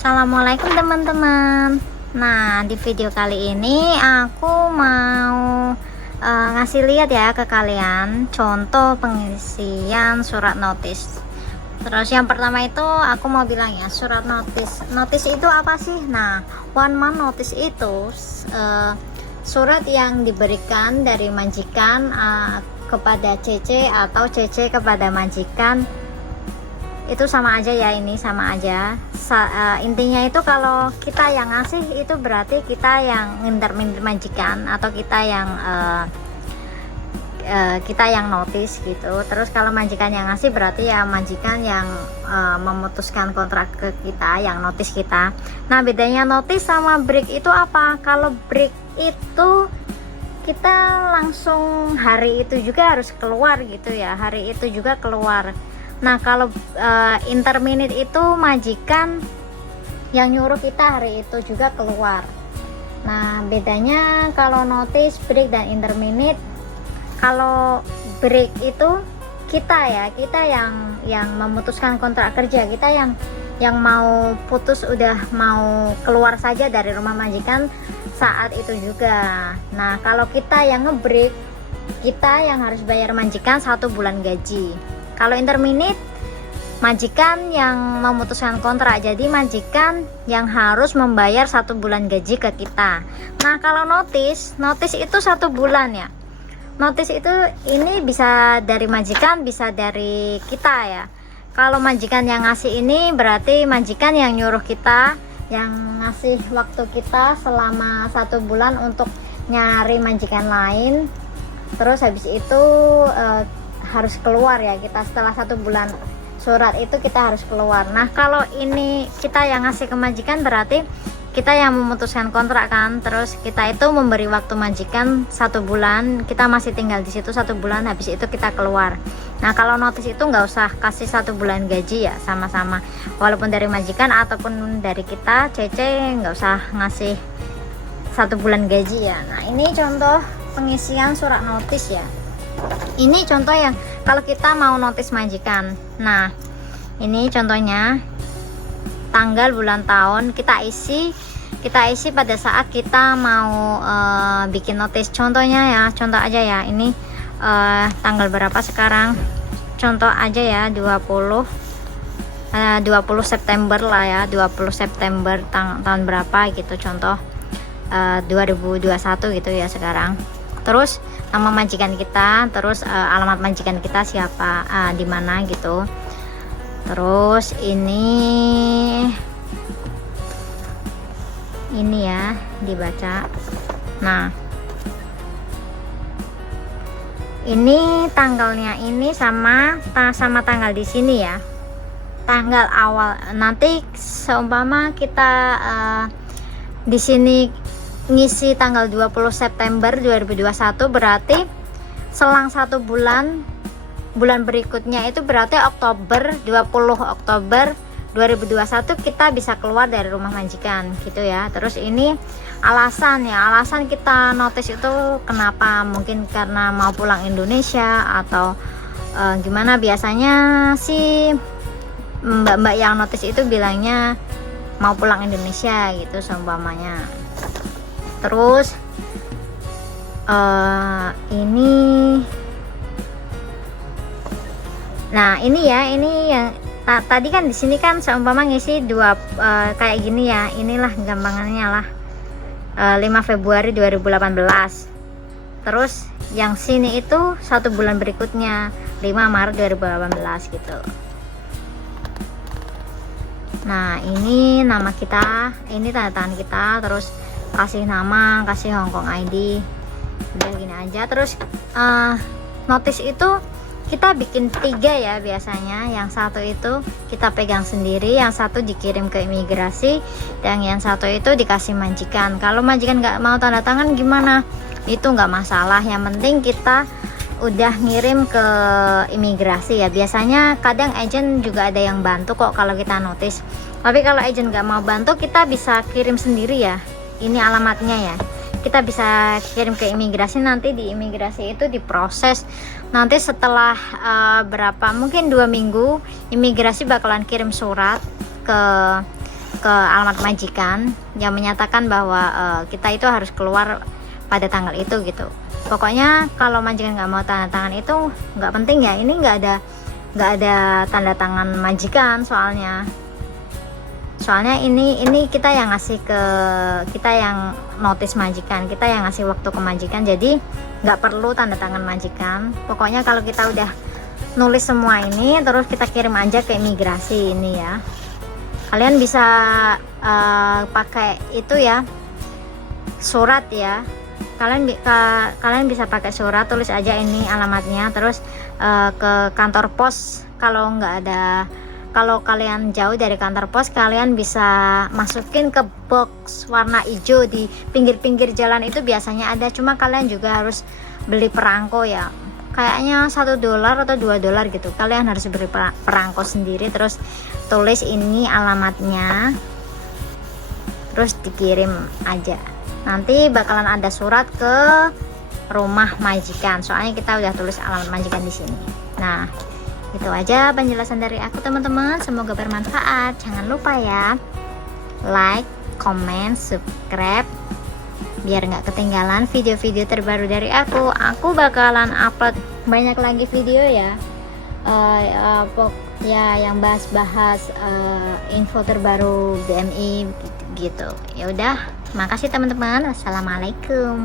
Assalamualaikum teman-teman. Nah, di video kali ini aku mau ngasih lihat ya ke kalian contoh pengisian surat notis. Terus yang pertama itu aku mau bilang ya, surat notis. Notis itu apa sih? Nah, one month notice itu surat yang diberikan dari majikan kepada CC atau CC kepada majikan. Itu sama aja ya, ini sama aja. Intinya itu kalau kita yang ngasih itu berarti kita yang ngintermin majikan atau kita yang notice gitu. Terus kalau majikan yang ngasih berarti ya majikan yang memutuskan kontrak ke kita, yang notice kita. Nah, bedanya notice sama break itu apa? Kalau break itu kita langsung hari itu juga harus keluar gitu ya, hari itu juga keluar. Nah, kalau interminate itu majikan yang nyuruh kita hari itu juga keluar. Nah, bedanya kalau notice, break, dan interminate. Kalau break itu kita yang memutuskan kontrak kerja, kita yang mau putus, udah mau keluar saja dari rumah majikan saat itu juga. Nah, kalau kita yang ngebreak, kita yang harus bayar majikan 1 bulan gaji. Kalau interminate, majikan yang memutuskan kontrak, jadi majikan yang harus membayar 1 bulan gaji ke kita. Nah, kalau notice itu 1 bulan ya. Notice itu ini bisa dari majikan, bisa dari kita ya. Kalau majikan yang ngasih ini berarti majikan yang nyuruh kita, yang ngasih waktu kita selama 1 bulan untuk nyari majikan lain. Terus habis itu harus keluar ya, kita setelah 1 bulan surat itu kita harus keluar. Nah, kalau ini kita yang ngasih ke majikan berarti kita yang memutuskan kontrak kan. Terus kita itu memberi waktu majikan 1 bulan, kita masih tinggal di situ 1 bulan, habis itu kita keluar. Nah, kalau notice itu nggak usah kasih 1 bulan gaji ya, sama-sama walaupun dari majikan ataupun dari kita CC nggak usah ngasih 1 bulan gaji ya. Nah, ini contoh pengisian surat notice ya. Ini contoh yang kalau kita mau notice majikan. Nah, ini contohnya tanggal, bulan, tahun kita isi pada saat kita mau bikin notice. Contohnya ya, contoh aja ya, ini tanggal berapa sekarang, contoh aja ya, 20 September lah ya, 20 September tahun berapa gitu, contoh 2021 gitu ya sekarang. Terus nama majikan kita, terus alamat majikan kita siapa, di mana gitu. Terus ini ya dibaca. Nah, ini tanggalnya ini sama tanggal di sini ya, tanggal awal. Nanti seumpama kita di sini ngisi tanggal 20 September 2021 berarti selang 1 bulan berikutnya itu berarti Oktober, 20 Oktober 2021 kita bisa keluar dari rumah majikan gitu ya. Terus ini alasan kita notice itu kenapa, mungkin karena mau pulang Indonesia atau gimana. Biasanya sih mbak-mbak yang notice itu bilangnya mau pulang Indonesia gitu seumpamanya. Terus ini, nah ini ya, ini yang tadi kan di sini kan seumpama ngisi kayak gini ya, inilah gampangannya lah, 5 Februari 2018. Terus yang sini itu 1 bulan berikutnya 5 Maret 2018 gitu. Nah, ini nama kita, ini tanda tangan kita, terus kasih nama, kasih Hongkong ID, udah gini aja. Terus notice itu kita bikin 3 ya biasanya. Yang 1 itu kita pegang sendiri, yang 1 dikirim ke imigrasi, dan yang 1 itu dikasih majikan. Kalau majikan nggak mau tanda tangan gimana? Itu nggak masalah, yang penting kita udah ngirim ke imigrasi ya. Biasanya kadang agent juga ada yang bantu kok kalau kita notice. Tapi kalau agent nggak mau bantu, kita bisa kirim sendiri ya. Ini alamatnya ya, kita bisa kirim ke imigrasi. Nanti di imigrasi itu diproses. Nanti setelah mungkin 2 minggu imigrasi bakalan kirim surat ke ke alamat majikan yang menyatakan bahwa kita itu harus keluar pada tanggal itu gitu. Pokoknya kalau majikan nggak mau tanda tangan itu nggak penting ya, ini nggak ada tanda tangan majikan soalnya ini kita yang ngasih ke kita, yang notis majikan, kita yang ngasih waktu ke majikan, jadi nggak perlu tanda tangan majikan. Pokoknya kalau kita udah nulis semua ini terus kita kirim aja ke imigrasi ini ya. Kalian bisa pakai itu ya, surat ya. Kalian bisa pakai surat, tulis aja ini alamatnya, terus ke kantor pos. Kalau kalian jauh dari kantor pos, kalian bisa masukin ke box warna hijau di pinggir-pinggir jalan, itu biasanya ada, cuma kalian juga harus beli perangko ya, kayaknya $1 atau $2 gitu. Kalian harus beli perangko sendiri, terus tulis ini alamatnya, terus dikirim aja. Nanti bakalan ada surat ke rumah majikan, soalnya kita udah tulis alamat majikan di sini. Nah, itu aja penjelasan dari aku teman-teman, semoga bermanfaat. Jangan lupa ya like, comment, subscribe biar nggak ketinggalan video-video terbaru dari aku. Aku bakalan upload banyak lagi video ya, yang bahas-bahas info terbaru BMI gitu. Ya udah, makasih teman-teman. Wassalamualaikum.